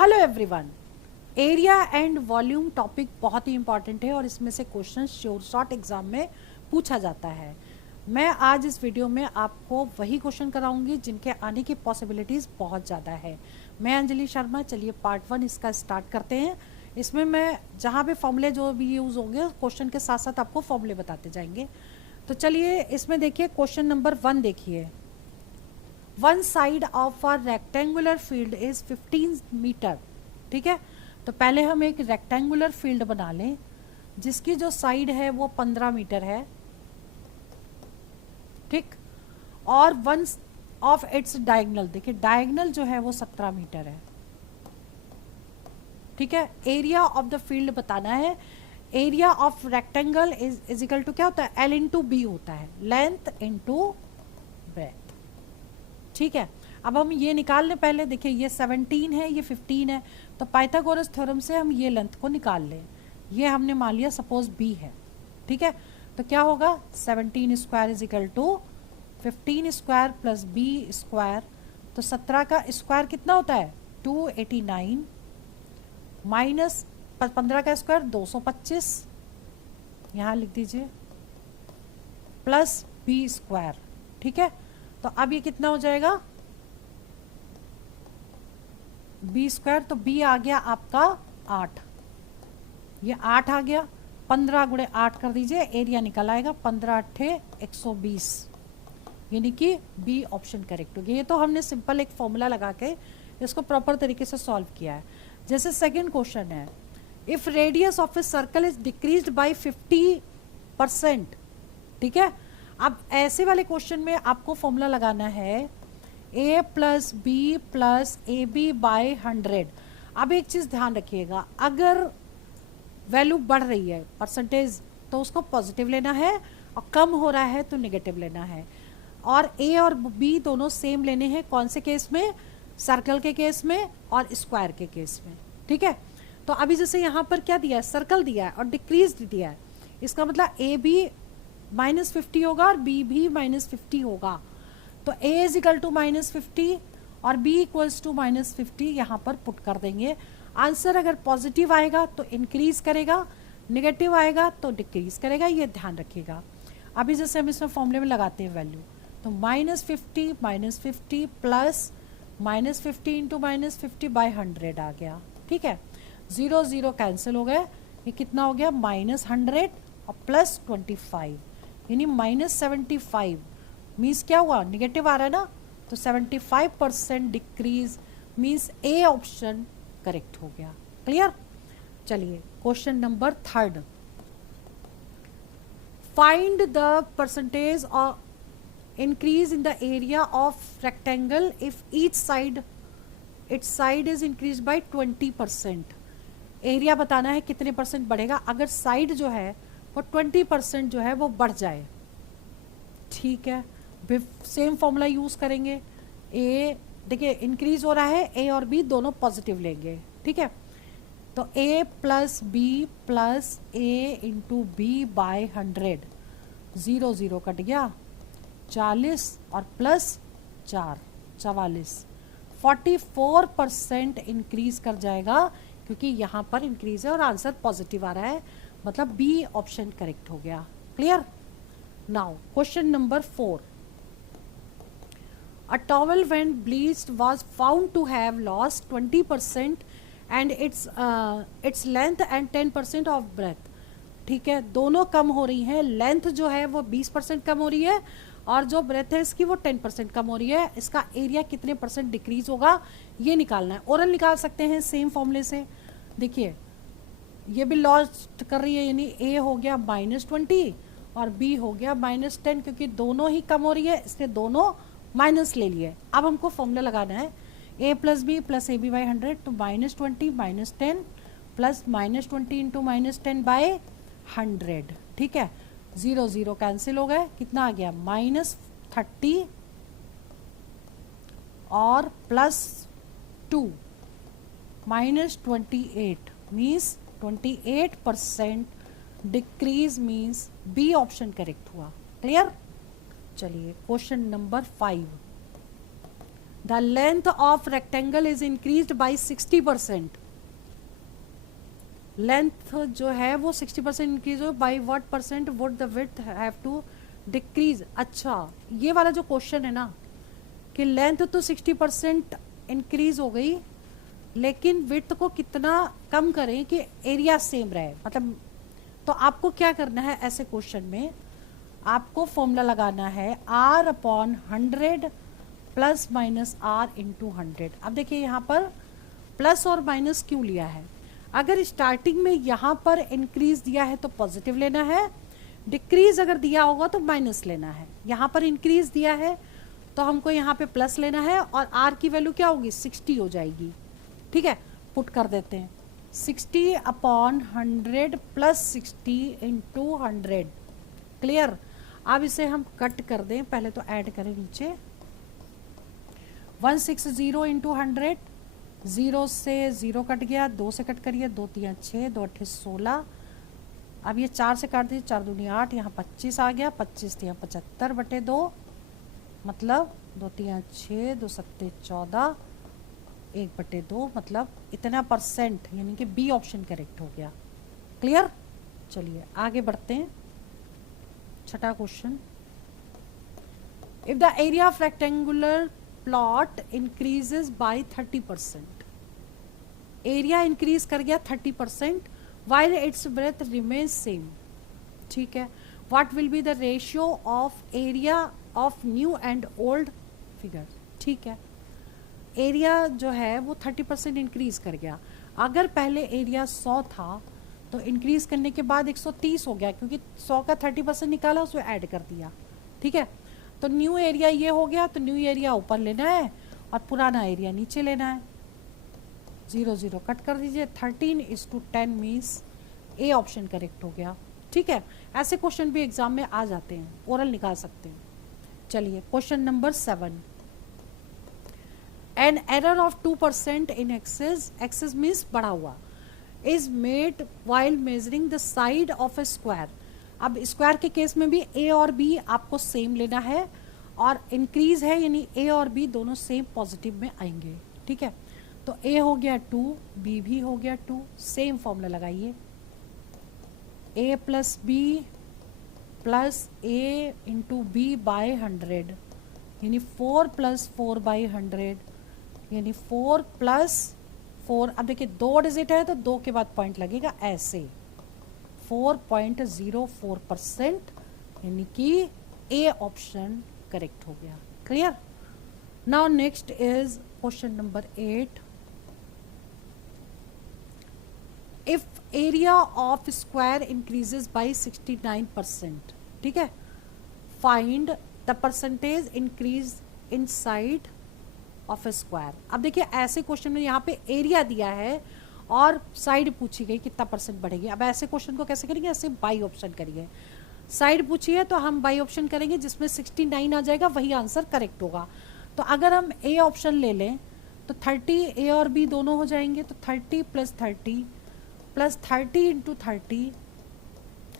Hello everyone, area and volume topic बहुत ही important है और इसमें से क्वेश्चन श्योर शॉर्ट एग्जाम में पूछा जाता है। मैं आज इस वीडियो में आपको वही क्वेश्चन कराऊंगी जिनके आने की पॉसिबिलिटीज़ बहुत ज़्यादा है। मैं अंजलि शर्मा, चलिए पार्ट 1 इसका स्टार्ट करते हैं। इसमें मैं जहाँ भी फॉर्मूले जो भी यूज़ होंगे क्वेश्चन के साथ साथ आपको फॉर्मूले बताते जाएंगे। तो चलिए इसमें देखिए, क्वेश्चन नंबर 1 देखिए। One side of a rectangular field is 15 metre. ठीक है, तो पहले हम एक रेक्टेंगुलर फील्ड बना लें जिसकी जो साइड है वो 15 मीटर है। ठीक, और वन ऑफ इट्स डायगोनल, देखिए डायगोनल जो है वो 17 मीटर है। ठीक है, एरिया ऑफ द फील्ड बताना है। Area of rectangle is equal to क्या होता है, एल इंटू बी होता है, लेंथ इंटू ब्रेथ। ठीक है, अब हम ये निकाल लें। पहले देखिए ये 17 है, ये 15 है, तो पाइथागोरस थ्योरम से हम ये लेंथ को निकाल लें। ये हमने मान लिया सपोज b है। ठीक है, तो क्या होगा, 17 square is equal to 15 square plus b square. तो 17 का स्क्वायर कितना होता है, 289 माइनस 15 का स्क्वायर 225, यहाँ लिख दीजिए, प्लस b स्क्वायर। ठीक है, तो अब ये कितना हो जाएगा, बी स्क्वायर, तो बी आ गया आपका 8, ये 8 आ गया। 15 गुणे 8 कर दीजिए, एरिया निकल आएगा 15 अट्ठे 120, यानी कि बी ऑप्शन करेक्ट हो गया। ये तो हमने सिंपल एक फॉर्मूला लगा के इसको प्रॉपर तरीके से सॉल्व किया है। जैसे सेकंड क्वेश्चन है, if radius of a circle is decreased bye 50%। ठीक है, अब ऐसे वाले क्वेश्चन में आपको फॉर्मूला लगाना है a plus B plus A B by 100। अब एक चीज़ ध्यान रखिएगा, अगर वैल्यू बढ़ रही है परसेंटेज तो उसको पॉजिटिव लेना है, और कम हो रहा है तो नेगेटिव लेना है। और a और b दोनों सेम लेने हैं, कौन से केस में, सर्कल के केस में और स्क्वायर के केस में। ठीक है, तो अभी जैसे यहाँ पर क्या दिया है, सर्कल दिया है और डिक्रीज दिया है, इसका मतलब a भी -50 होगा और b भी -50 होगा। तो a इज इक्वल टू -50 और b इक्वल्स टू -50 यहाँ पर पुट कर देंगे। आंसर अगर पॉजिटिव आएगा तो इंक्रीज करेगा, नेगेटिव आएगा तो डिक्रीज करेगा, ये ध्यान रखिएगा। अभी जैसे हम इसमें फॉर्मूले में लगाते हैं वैल्यू, तो -50 प्लस -50 इंटू -50 बाई 100 आ गया। ठीक है, 0 0 कैंसिल हो गए, ये कितना हो गया, -100 और प्लस 25, यानी -75। मीन्स क्या हुआ, निगेटिव आ रहा है ना, तो 75% decrease, means A option correct हो गया। क्लियर। चलिए question number 3, find the percentage of increase in the area of rectangle if each side is increase by 20%। Area बताना है कितने परसेंट बढ़ेगा अगर साइड जो है वो 20% जो है वो बढ़ जाए। ठीक है, सेम फॉर्मूला यूज करेंगे। ए देखिए इंक्रीज हो रहा है, ए और बी दोनों पॉजिटिव लेंगे। ठीक है, तो ए plus B plus A into B bye 100, 0 0 cut गया, 40 और प्लस 4 44, 44% इंक्रीज कर जाएगा, क्योंकि यहाँ पर इंक्रीज है और आंसर पॉजिटिव आ रहा है, मतलब बी ऑप्शन करेक्ट हो गया। Clear. Now question number 4, a towel when bleached was found to have lost 20% and its length and 10% of breadth। ठीक है, दोनों कम हो रही हैं, लेंथ जो है वो 20% कम हो रही है और जो ब्रेथ है इसकी वो 10% कम हो रही है। इसका एरिया कितने परसेंट डिक्रीज होगा ये निकालना है। ओरल निकाल सकते हैं सेम फॉर्मूले से। देखिए ये भी लॉस्ट कर रही है, यानी ए हो गया -20 और बी हो गया -10, क्योंकि दोनों ही कम हो रही है इसलिए दोनों माइनस ले लिए। अब हमको फॉर्मूला लगाना है, a plus B plus A B by 100, तो -20 -10 प्लस -20 इंटू -10 बाई 100। ठीक है, 0 0 कैंसिल हो गए, कितना आ गया, -30 और plus 2 -28, means 28% decrease, means B option correct हुआ। क्लियर। चलिए question number 5, the length of rectangle is increased by 60%। Length जो है वो 60% इंक्रीज हो, by what percent would the width have to decrease. अच्छा, ये वाला जो क्वेश्चन है ना कि लेंथ तो 60% इंक्रीज हो गई, लेकिन विड्थ को कितना कम करें कि एरिया सेम रहे, मतलब तो आपको क्या करना है ऐसे क्वेश्चन में, आपको फॉर्मूला लगाना है r upon 100 plus minus r into 100। अब देखिए यहाँ पर प्लस और माइनस क्यों लिया है, अगर स्टार्टिंग में यहाँ पर इंक्रीज दिया है तो पॉजिटिव लेना है, डिक्रीज अगर दिया होगा तो माइनस लेना है। यहाँ पर इंक्रीज दिया है तो हमको यहाँ पे प्लस लेना है, और r की वैल्यू क्या होगी 60 हो जाएगी। ठीक है, पुट कर देते हैं 60 अपॉन 100 प्लस 60 इंटू 100। क्लियर। अब इसे हम कट कर दें, पहले तो ऐड करें नीचे 160 इंटू 100, 0 से 0 कट गया, 2 से कट करिए, 2 3 6, 2 8 16। अब ये 4 से काट दीजिए, 4 दूनी 8, यहाँ 25 आ गया, 25 3 75 बटे 2, मतलब 2 3 6, 2 7 14, 1 बटे 2, मतलब इतना परसेंट, यानी कि बी ऑप्शन करेक्ट हो गया। क्लियर। चलिए आगे बढ़ते हैं, छठा question. If the area of rectangular plot increases by 30%, area increase कर गया 30% while its breadth remains same। ठीक है, what will be the ratio of area of new and old figure। ठीक है, एरिया जो है वो 30% इंक्रीज कर गया। अगर पहले एरिया 100 था तो इंक्रीज करने के बाद 130 हो गया, क्योंकि 100 का 30% निकाला उसमें ऐड कर दिया। ठीक है, तो न्यू एरिया ये हो गया, तो न्यू एरिया ऊपर लेना है और पुराना एरिया नीचे लेना है। 0 0 कट कर दीजिए, 13:10 मीन्स ए ऑप्शन करेक्ट हो गया। ठीक है, ऐसे क्वेश्चन भी एग्जाम में आ जाते हैं, ओरल निकाल सकते हैं। चलिए question number 7। An error of 2% in excess, excess means बढ़ा हुआ, is made while measuring the side of a square. अब स्क्वायर के केस में भी ए और बी आपको सेम लेना है, और इंक्रीज है यानी ए और बी दोनों सेम पॉजिटिव में आएंगे। ठीक है, तो ए हो गया 2, बी भी हो गया 2, सेम फॉर्मूला लगाइए, ए plus B plus A into B bye 100, यानी 4 प्लस 4 बाई 100, यानी 4 प्लस 4। अब देखिए 2 डिजिट है तो 2 के बाद पॉइंट लगेगा ऐसे, 4.04%, यानी कि ए ऑप्शन करेक्ट हो गया। Clear. Now next is question number 8। If area of square increases by 69%, ठीक है, find the percentage increase in side of a square. अब देखिए ऐसे क्वेश्चन में यहाँ पे एरिया दिया है और साइड पूछी गई कितना परसेंट बढ़ेगी। अब ऐसे क्वेश्चन को कैसे करेंगे, ऐसे बाई ऑप्शन करिए। साइड पूछी है तो हम बाई ऑप्शन करेंगे, जिसमें 69 आ जाएगा वही आंसर करेक्ट होगा। तो अगर हम ए ऑप्शन ले लें तो 30 ए और बी दोनों हो जाएंगे, तो 30 प्लस 30 प्लस 30 इंटू 30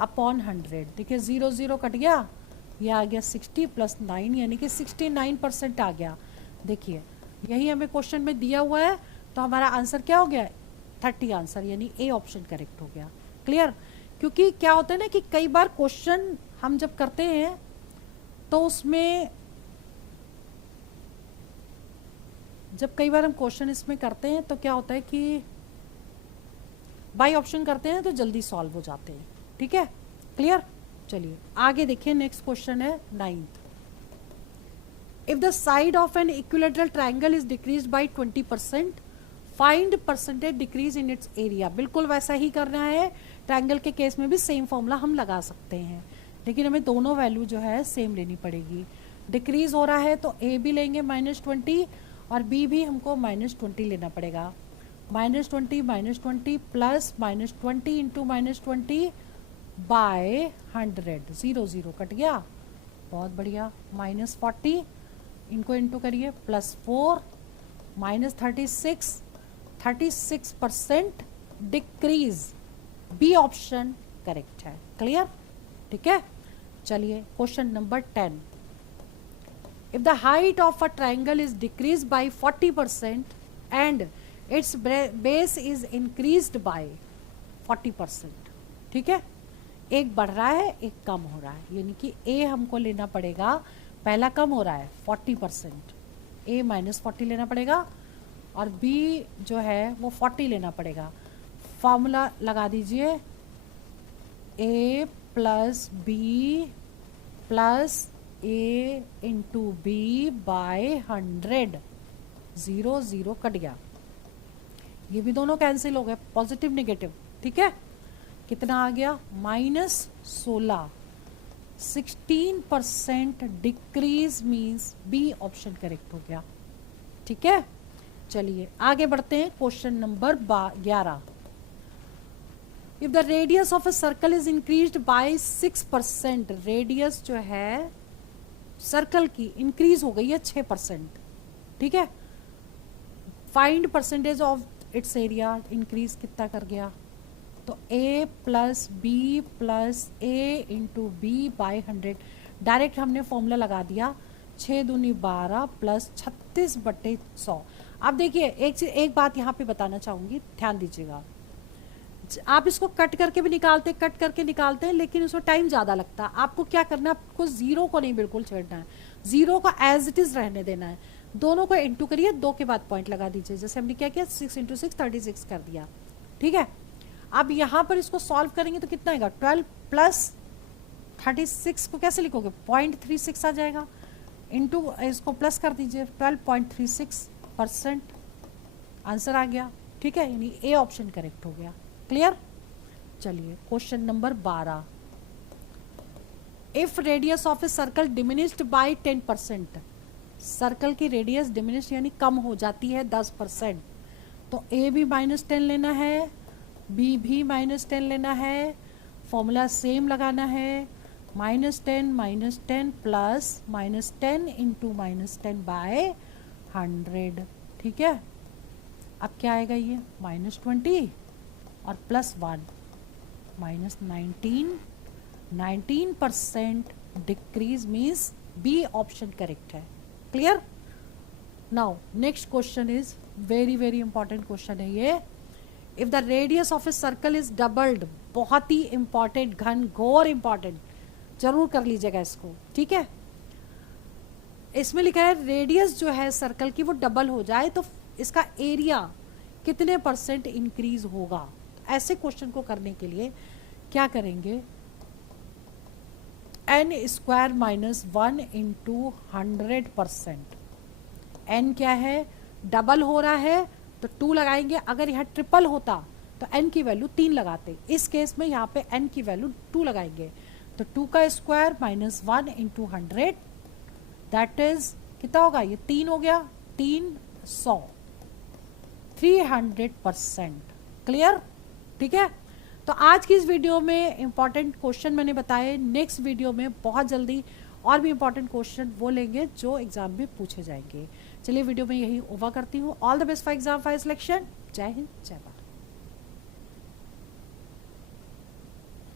अपॉन 100। देखिए 0 0 कट गया, ये आ गया 60 प्लस 9, यानी कि 69% आ गया। देखिए यही हमें क्वेश्चन में दिया हुआ है, तो हमारा आंसर क्या हो गया 30 आंसर, यानी ए ऑप्शन करेक्ट हो गया। क्लियर। क्योंकि क्या होता है ना कि कई बार क्वेश्चन हम जब करते हैं तो उसमें जब कई बार हम क्वेश्चन इसमें करते हैं तो क्या होता है कि बाई ऑप्शन करते हैं तो जल्दी सॉल्व हो जाते हैं। ठीक है, क्लियर। चलिए आगे देखिए, नेक्स्ट क्वेश्चन है 9th। If the side of an equilateral triangle is decrease by 20%, find percentage decrease in its area. बिल्कुल वैसा ही करना है, ट्राइंगल के केस में भी सेम फॉर्मूला हम लगा सकते हैं, लेकिन हमें दोनों वैल्यू जो है सेम लेनी पड़ेगी। डिक्रीज हो रहा है तो ए भी लेंगे -20 और बी भी हमको -20 लेना पड़ेगा। -20 प्लस -20 इंटू -20 बाय 100, 0 0 कट गया, बहुत बढ़िया। -40 इनको इंटू करिए, +4 -36, 36% डिक्रीज, बी ऑप्शन करेक्ट है। क्लियर। ठीक है, चलिए question number 10। If the height of a triangle is decrease by 40% and it's base is increased bye 40%, ठीक है, एक बढ़ रहा है एक कम हो रहा है, यानी कि ए हमको लेना पड़ेगा, पहला कम हो रहा है 40%, ए -40 लेना पड़ेगा, और बी जो है वो 40 लेना पड़ेगा। फॉर्मूला लगा दीजिए, ए plus B plus A into B bye 100, 0 0 cut गया, ये भी दोनों कैंसिल हो गए, पॉजिटिव नेगेटिव, ठीक है, कितना आ गया -16, 16% decrease means B option correct हो गया, ठीक है। चलिए आगे बढ़ते हैं, question number 11। If the radius of a circle is increased by 6%, radius जो है सर्कल की इंक्रीज हो गई है 6%, ठीक है, find percentage of its area, increase कितना कर गया, तो a plus B plus A into B by 100, direct हमने फॉर्मूला लगा दिया, 6 दूनी 12 प्लस 36/100। आप देखिए एक बात यहाँ पे बताना चाहूंगी, ध्यान दीजिएगा, आप इसको कट करके भी कट करके निकालते हैं, लेकिन उसमें टाइम ज़्यादा लगता है। आपको क्या करना है, आपको जीरो को नहीं बिल्कुल छेड़ना है, जीरो को एज इट इज़ रहने देना है, दोनों को इंटू करिए, 2 के बाद पॉइंट लगा दीजिए, जैसे हमने क्या किया 6 × 6 36 कर दिया, ठीक है। अब यहाँ पर इसको सॉल्व करेंगे तो कितना आएगा, 12 प्लस 36 को कैसे लिखोगे, 0.36 आ जाएगा, इंटू इसको प्लस कर दीजिए, 12.36% आंसर आ गया, ठीक है, यानी ए ऑप्शन करेक्ट हो गया, क्लियर। चलिए question number 12। If radius of a circle diminished by 10%, circle की रेडियस डिमिनिश यानी कम हो जाती है 10%, तो ए भी -10 लेना है, बी भी -10 लेना है, फॉर्मूला सेम लगाना है, -10 प्लस -10 इंटू -10 बाय 100, ठीक है। अब क्या आएगा, ये -20 और +1 -19, 19% decrease means B option correct है, clear. Now next question is very very important question है ये। If the radius of a circle is doubled, बहुत ही इंपॉर्टेंट, घोर इंपॉर्टेंट, जरूर कर लीजिएगा इसको, ठीक है। इसमें लिखा है रेडियस जो है सर्कल की वो डबल हो जाए तो इसका एरिया कितने % इंक्रीज होगा। ऐसे क्वेश्चन को करने के लिए क्या करेंगे, n² -1 इंटू 100%, n क्या है, डबल हो रहा है तो 2 लगाएंगे, अगर यहाँ ट्रिपल होता तो n की वैल्यू 3 लगाते, इस केस में यहाँ पे n की वैल्यू 2 लगाएंगे, तो 2 का स्क्वायर -1 इंटू 100, दैट इज कितना होगा, ये 3 हो गया, 300, 300%, क्लियर, ठीक है। तो आज की इस वीडियो में इंपॉर्टेंट क्वेश्चन मैंने बताए, नेक्स्ट वीडियो में बहुत जल्दी और भी इंपॉर्टेंट क्वेश्चन वो लेंगे जो एग्जाम में पूछे जाएंगे। चलिए वीडियो में यही ओवर करती हूँ। All the best for exam for selection. जय हिंद, जय भारत।